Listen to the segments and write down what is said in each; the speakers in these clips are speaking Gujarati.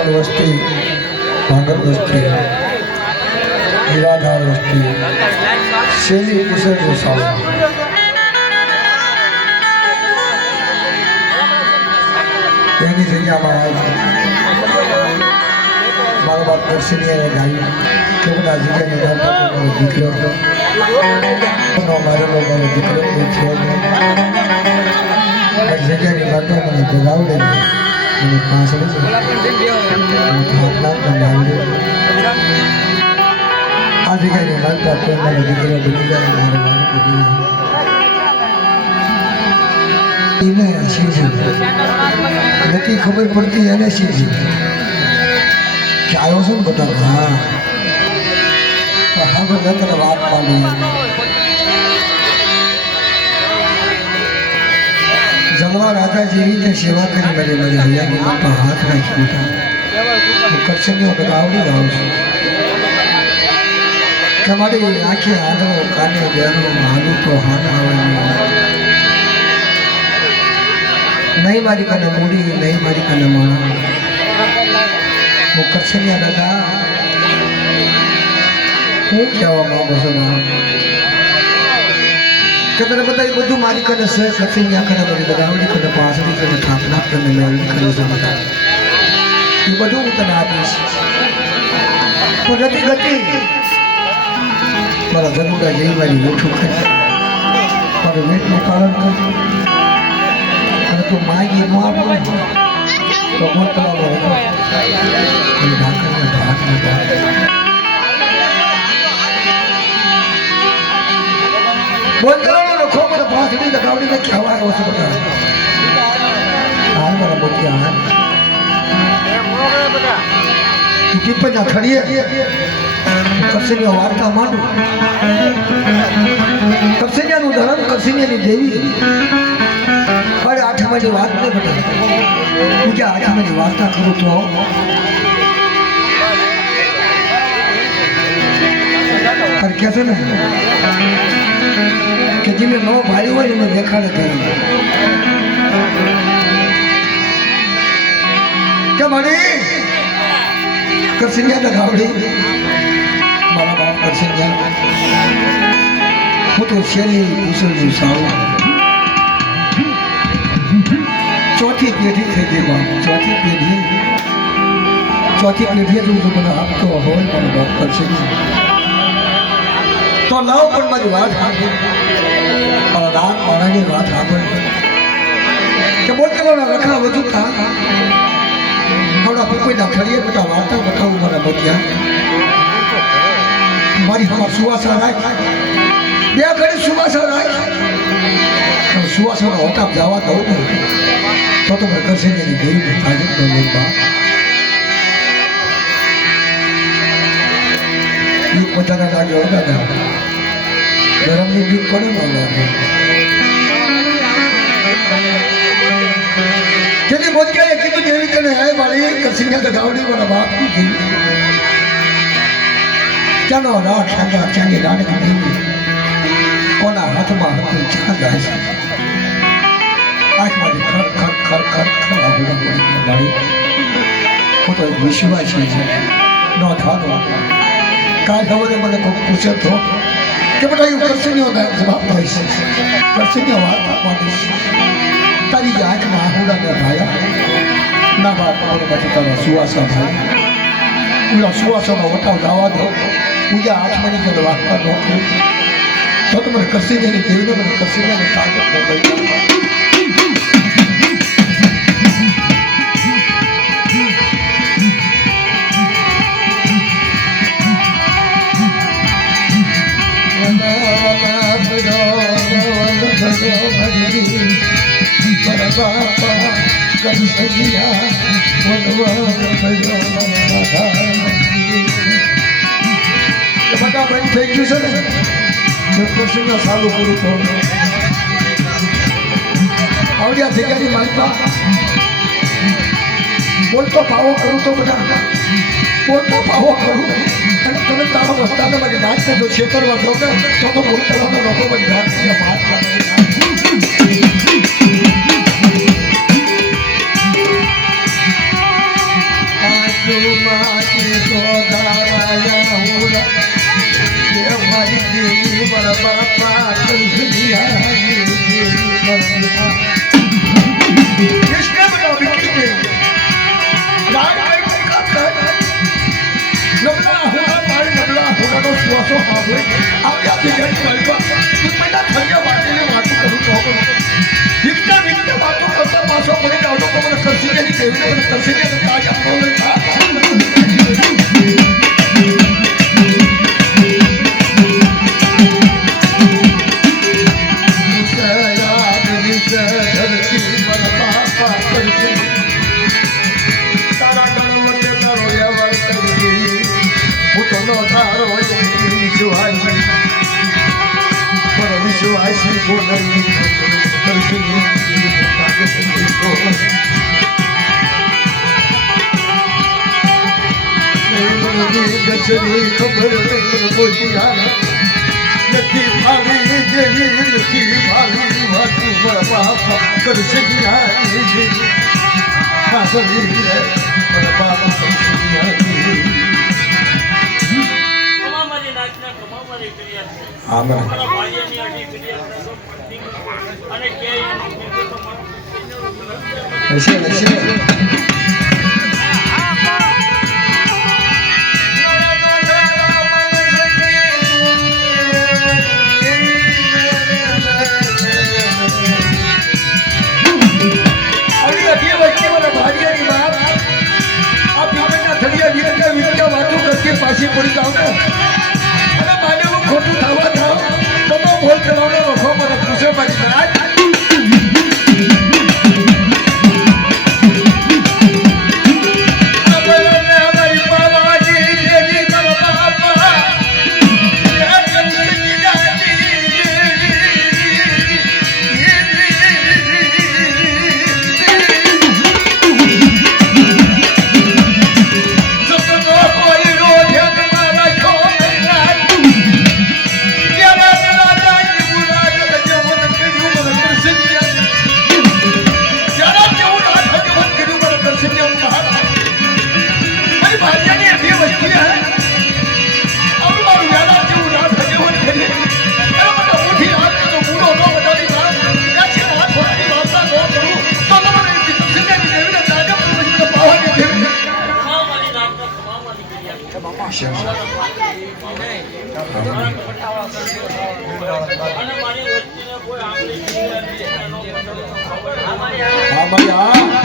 એકલ વસ્તી, ભાંગર વસ્તી, નિરાધાર વસ્તી. શેરી કુશળ ગોસાવા એની જગ્યામાં મારો બાપ દર્શનીય ગાયું. કે બધા જગ્યાની મારો દીકરો હતો. મારેલો મારો દીકરો. આ જગ્યાની વાતો મને જગાવડે મને પાછળ છે. આ જાય એને શિવજી. નથી ખબર પડતી એને શિવજી. કે આવ્યો છું ને બધા? હા. હા, બધા તને વાત પાડી. જલવા રાજા જેવી રીતે સેવા કરી મને મને હૈયાની માતા હાથ રાખી દીધા કરશનીઓ બધા આવડી જાઉં છું કે મારી આંખે આંધળો કાને બેરો હાલું તો હાથ આવે નહીં મારી કને મૂડી નહીં મારી કને માણા હું કરશનિયા દાદા હું કહેવા માંગુ છું મારા કે તને બધા એ બધું મારી કને છે કરશનિયા કને મારી બગાવડી કને પાસળી કને થાપના કને મેળવી કરે છે બધા. એ બધું હું તને આપીશ. પણ નથી ગતિ. મારા ધનુડા જઈ મારી ઓછું કરે મારું વેટનું પાલન કરજો અને તું માગી ન આપો તો મોકલાવો હતો અને ઢાકરને ભાગને ભાગ. બોલતરાનો ભાસડી લગાવડીને કહેવા આવ્યો છે બધા. હાલ મારા મોતિયા, હાલ. ટીપના ખડીએ કરસનિયા વાર્તા માંડું. કરસનિયાનું ધર્મ કરસનિયાની દેવી. અરે આઠમાની વાત નહીં બધા. આઠ આઠમાની વાર્તા કરું તો કહે છે ને કે જેને નો ભાઈ હોય એને દેખાડે કરે કે મારી કરસિંગ્યા લગાવડી મારા બાપ કરસિંગ્યા હું તો છેલ્લી કુશળનું સારું ચોથી પેઢી થઈ ગઈ બાપ, ચોથી પેઢી. ચોથી પેઢીએ જો મને આપતો હોય મારા બાપ કરસિંગ્યા તો લાવ પણ મારી વાત સાંભળી. દાન મારાની વાત સાંભળી. કે બોલ કે મારા રખા વધુ થા. થોડા કોઈ ના ખડીએ બેટા વાર્તા બતાવું મારા બગિયા મારી હમણાં સુવાસા રાખ. બે ઘડી સુવાસા રાખ. સુવાસાનો હોટાપ જવા દઉં ને તો તો મને કરશે એની દેવી હાજર તો નહીં બા બધાને લાગ્યો દાદા ગરમની બીક પડે ન લાગે? જેની મોદકાએ કીધું જેવી તને હે મારી કસિંગા તો ગાવડી મારા બાપ કીધી ચાલો રાત સાંગા ચાંદી રાણી દેવી કોના હાથમાં હતું ચા જાય છે? આંખમાંથી ખર ખર ખર ખર ખર આબુડા પડી મારી હું તો વિશ્વાસ છે. ન થાતો કાલ ખબર મને કોઈ પૂછે તો કે બેટા, એવું કરશનીઓ જવાબ હોય છે. કરશનીઓ વાત આપવાની છે. તારી જે આંખમાં આહુડા ને ભાયા. ના બાપ, મારો પછી તારા સુવાસા ભાઈ. પેલા સુવાસાનો વટાવ જવા દો. પૂજા આઠમાની કે વાગતા નોકરી તો તમને કરશનીની દેવીને મને કરશનીની તાકાત ન બંધ છે ને કૃષ્ણ સારું પૂરું તો આવડ્યા જગ્યાની માલપા બોલતો પાવો કરું તો બધા. બોલતો પાવો કરું. અને તમે તારો વસ્તાને મારી નાચને જો છેતરવા દો કે તો બોલતો લોકો બધી નાચ ભાત તારો વિશ્વાસી પર વિશ્વાસી બોલાવી ખબર નહીં બોલી નથી ભાવી જેવી નથી ભાવી વાતું બાપા કરશે જ્ઞાની ખાસરી રે બાપા કરતી પાછી પડી જાવ ને તો તો બોલ કરવાનો વખો મને પૂછે મારી નાચ હા ભાઈ હા.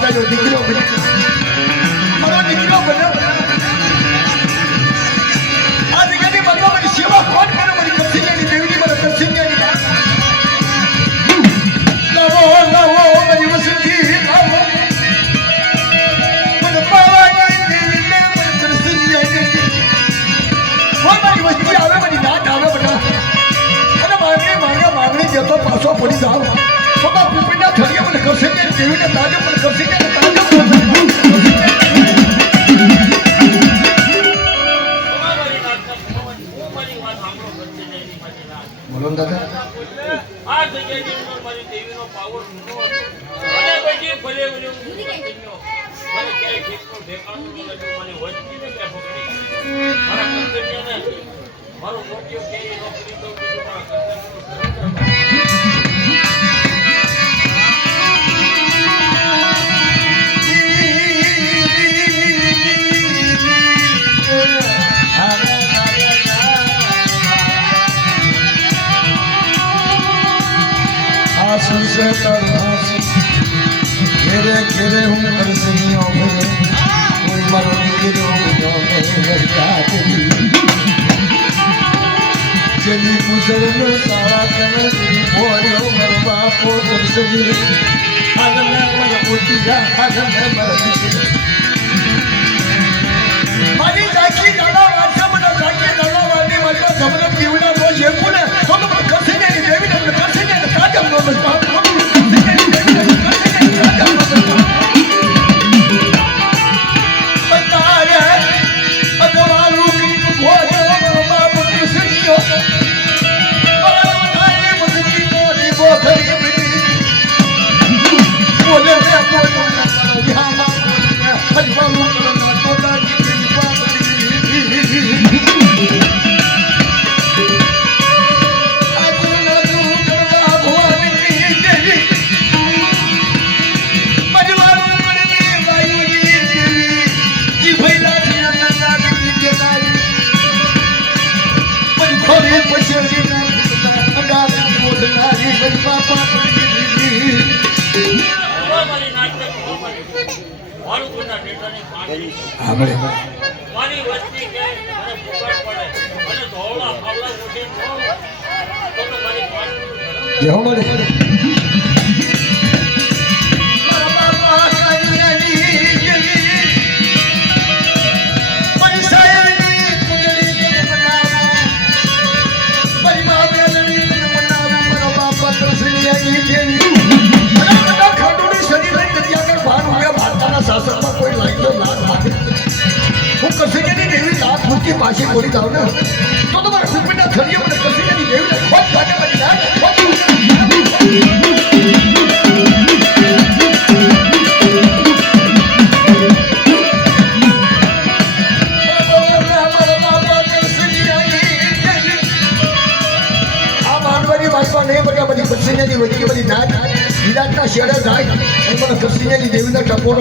દીકરો બને મારો દીકરો બને આ દીકરાની ભગવાનની સેવા કોણ કરે મારી કસિયાની દેવીની મારા કસિયાની લાવો લાવો મારી વસંતી લાવો મને પાવાની દેવીને મને કસિયાની કોઈ મારી વસ્તી આવે મારી નાટ આવે બધા અને માગણી માગે માગણી જતો પાછો પડી જાવ તો બા પીપળીના થળીએ મને કસિયાની દેવીને તાજે મને કસિયાની તાજે આંસુ સે તરહાસી ઘેરે ઘેરે હું કરસનીઓ ભરે કોઈ મારો દીકરો બન્યો મેં વરતા કરી જેની કુશળનો સારા કણ બોલ્યો મારો બાપો દર્શની આગળના મારા મોતીજા આગળના મારા દીકરા મારી યહોવા શાસનમાં કોઈ લાગ્યો ના લાગે હું કસીને એવી લાખ મૂકી પાછી બોલી જાઉં ને? તો તમારા સુપિતા થરીએ મને કસીને એવી ખોટ લાગે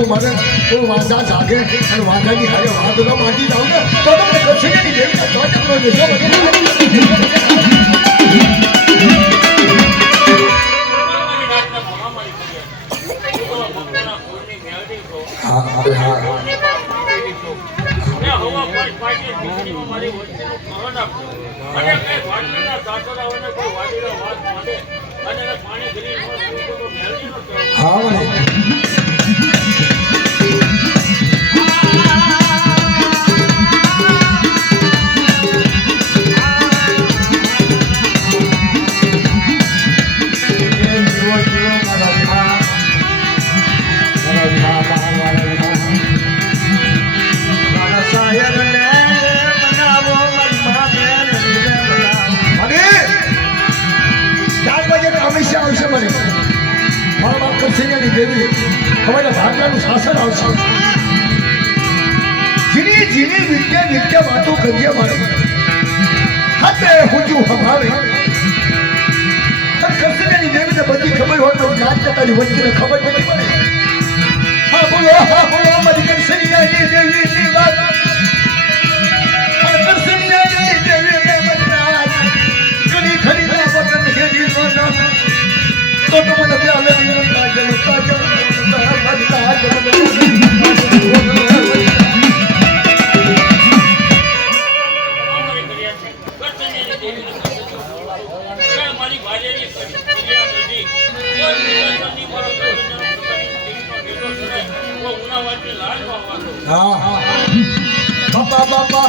મને કોઈ વાંધા જાગે અને વાંધાની હારે વાત ન માગી જાઉં ને, તો તમે કશું નહીં જેમ કે શાસન આવશે જીની જીની વિદ્યા વિદ્યા વાતો કરીએ મારે. હાથે હુજુ હભાવે તન કરશે ને બધી ખબર હોય તો નાચ કરતાની વચ્ચે ખબર નથી પડે বাবা বাবা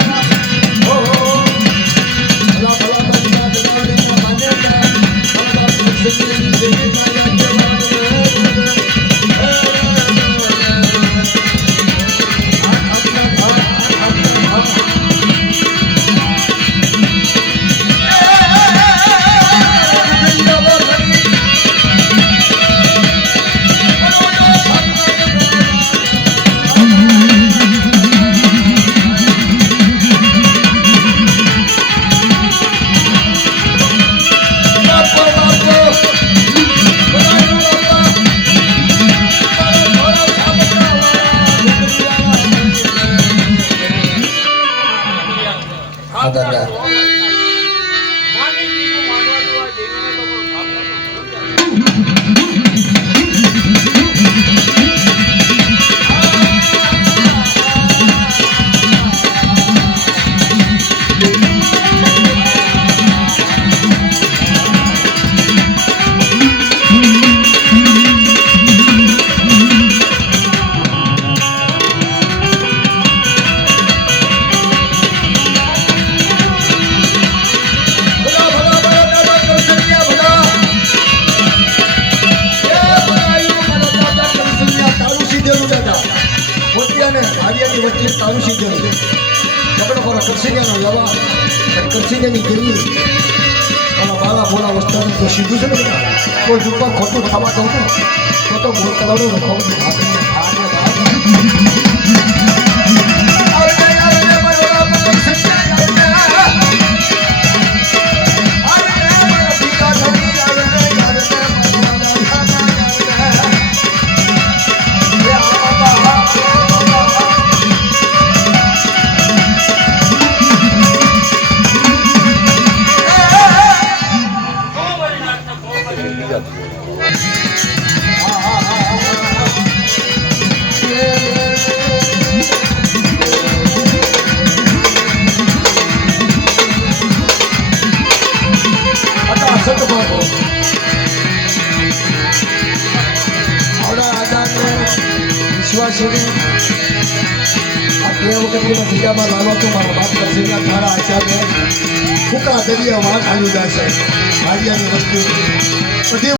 সিদ্ধু ছিল না ওই জুতো কত খাওয়া দাও কত ভোট খাওয়া છે બીજા વિશ્વાસ આ કે વખત બીજામાં લાલો તો મારા બાપ કરશે ત્યાં ધારા આચાર્ય ફૂકા દરિયામાં વાઘ જાય જશે ભાગ્યાની વસ્તુ. બધી